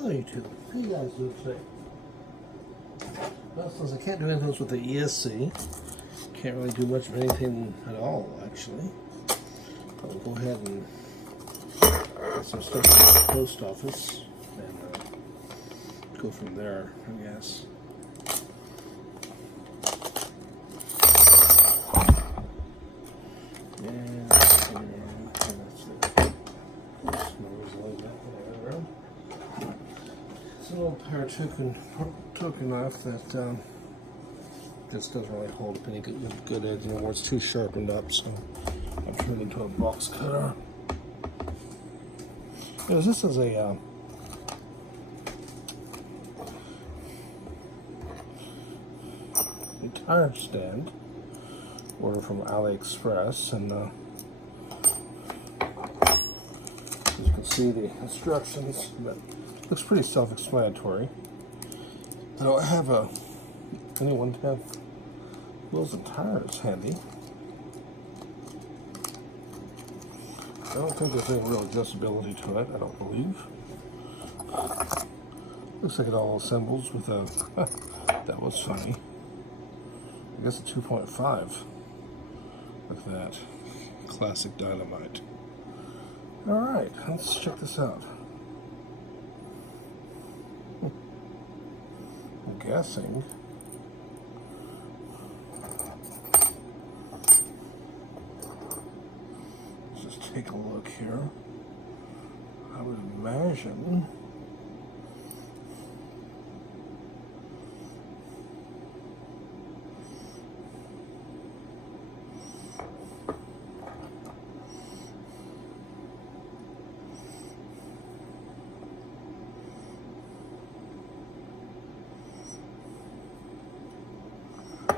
Hello YouTube. How you guys doing today? Well, since I can't do anything with the ESC, can't really do much of anything at all actually. I'll go ahead and get some stuff at the post office and go from there, I guess. It's an old power token knife that just doesn't really hold up any good edge anymore. It's too sharpened up, so I've turned it into a box cutter. Anyways, this is a tire stand ordered from AliExpress, and as you can see the instructions, but looks pretty self-explanatory. I don't have anyone to have wheels and tires handy. I don't think there's any real adjustability to it, I don't believe. Looks like it all assembles with a, that was funny. I guess a 2.5. Look at that. Classic dynamite. Alright, let's check this out. I'm guessing let's just take a look here. I would imagine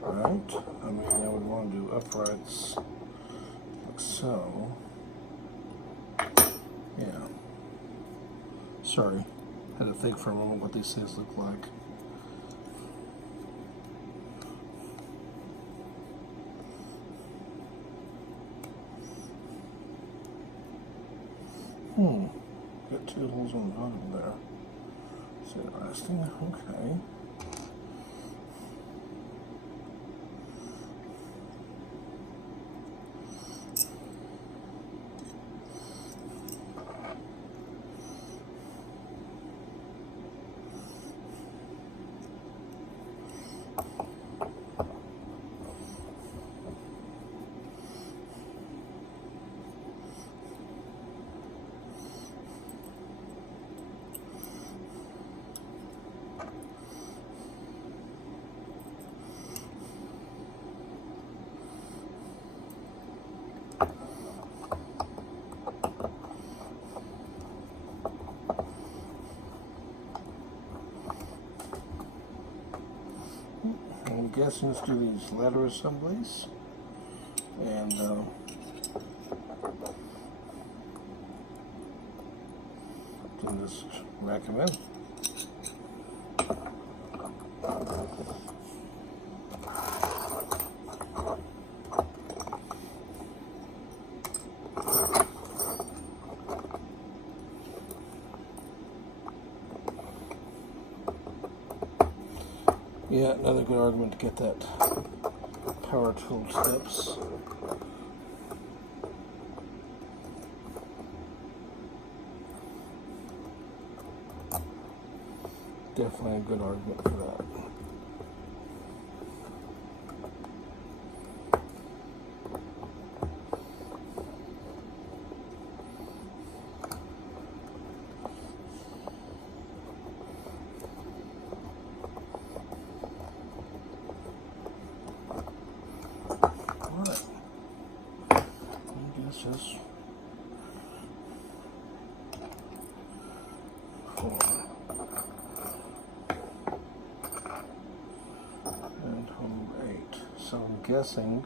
right. I mean, I would want to do uprights like so. Yeah. Sorry. Had to think for a moment what these things look like. Got two holes on the bottom there. It's interesting. Okay. I'm guessing let's do these ladder assemblies and then just rack them in. Yeah, another good argument to get that power tool tips. Definitely a good argument for that. Just 4 and home 8. So I'm guessing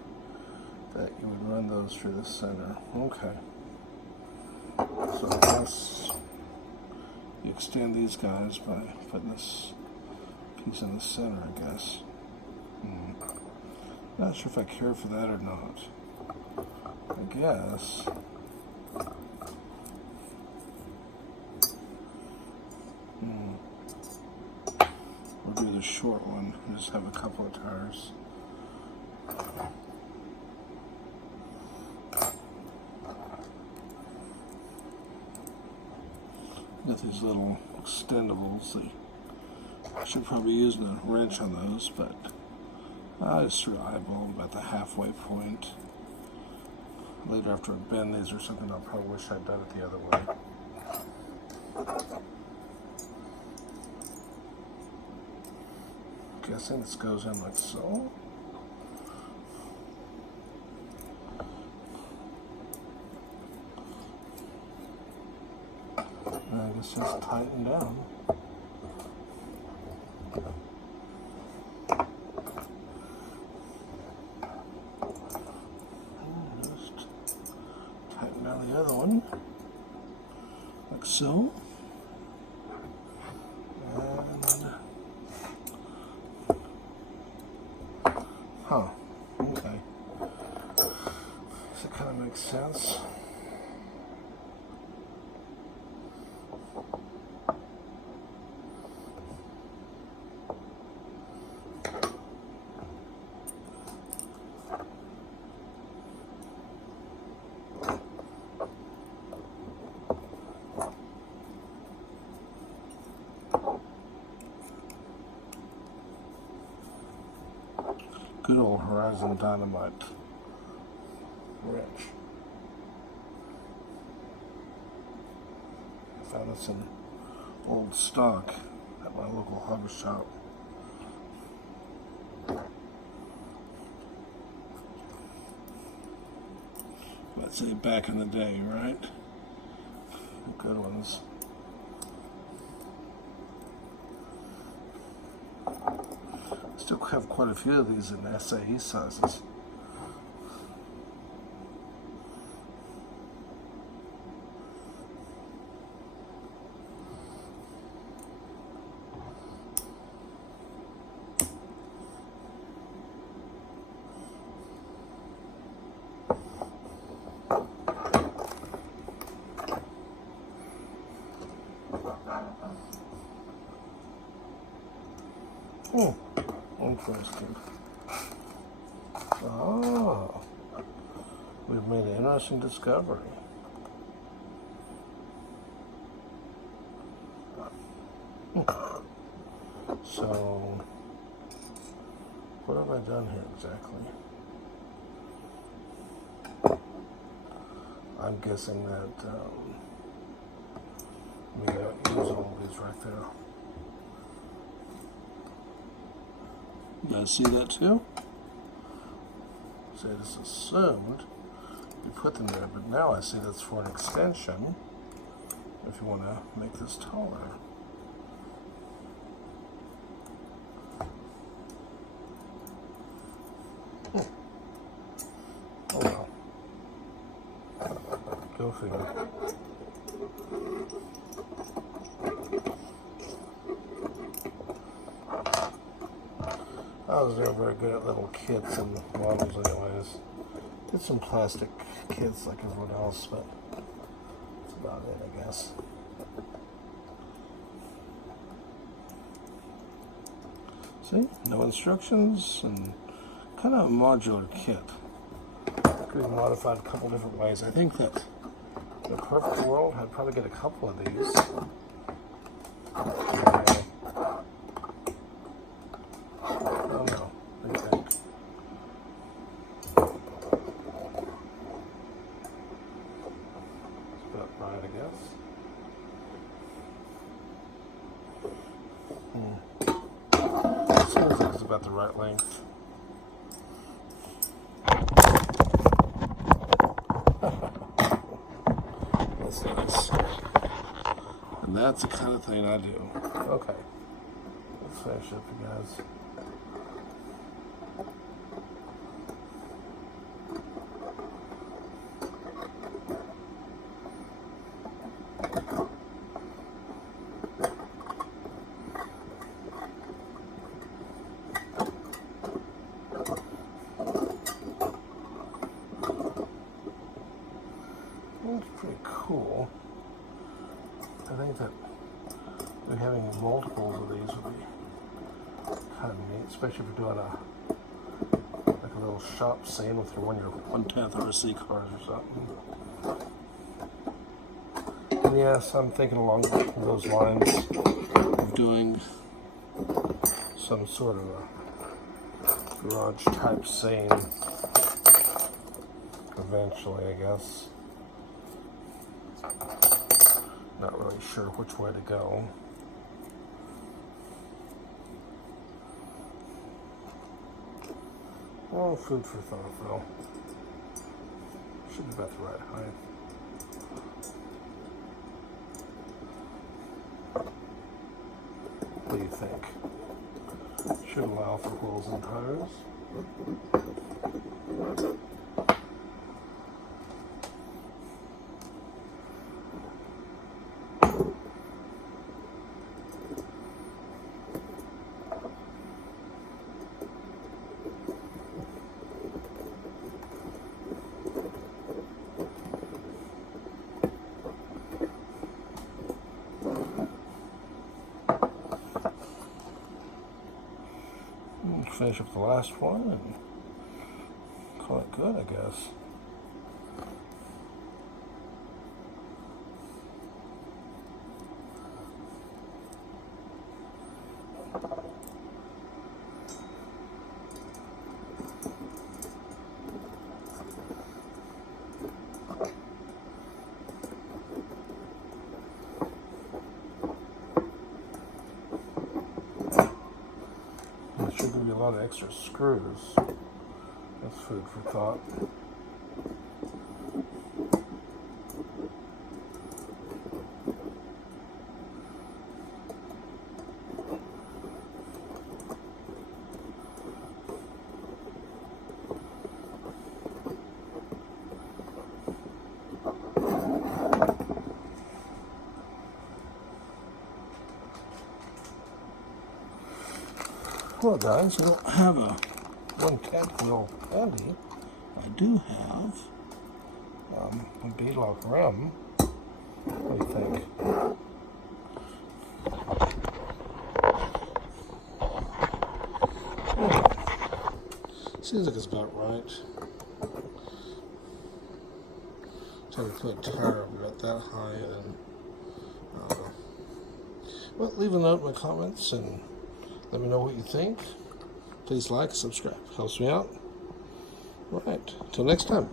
that you would run those through the center. Okay. So I guess you extend these guys by putting this piece in the center, I guess. Not sure if I care for that or not. I guess. do the short one. Just have a couple of tires. Got these little extendables. I should probably use a wrench on those, but I just sort of eyeball about the halfway point. Later after I bend these or something, I'll probably wish I'd done it the other way. Guessing this goes in like so. And I guess just tighten down. And just tighten down the other one, like so. Huh, okay. So it kind of makes sense. Good old Horizon Dynamite wrench. I found this in old stock at my local hobby shop. Let's say back in the day, right? Good ones. Still have quite a few of these in SAE sizes. Interesting. Oh, we've made an interesting discovery. So, what have I done here exactly? I'm guessing that we don't use all these right there. You guys see that too? So I just assumed you put them there, but now I see that's for an extension if you want to make this taller. Oh well. Go figure. I was never very good at little kits and models anyways. Did some plastic kits like everyone else, but that's about it, I guess. See? No instructions and kind of a modular kit. Could be modified a couple different ways. I think that in a perfect world, I'd probably get a couple of these. Seems like it's about the right length. That's nice. And that's the kind of thing I do. Okay. Let's finish up, you guys. That's pretty cool. I think that having multiples of these would be kind of neat, especially if you're doing like a little shop scene with your 1/10 RC cars or something. And yes, I'm thinking along those lines of doing some sort of a garage type scene eventually, I guess. Not really sure which way to go. Oh, food for thought, though. Should be about the right height. What do you think? Should allow for wheels and tires. Finish up the last one and call it good, I guess. Should give you a lot of extra screws. That's food for thought. Well, guys, I don't have a 1/10 wheel handy. I do have a beadlock rim. What do you think? Seems like it's about right. So I put a tire about that high, and well, leave a note in my comments and let me know what you think. Please like, subscribe. Helps me out. All right. Until next time.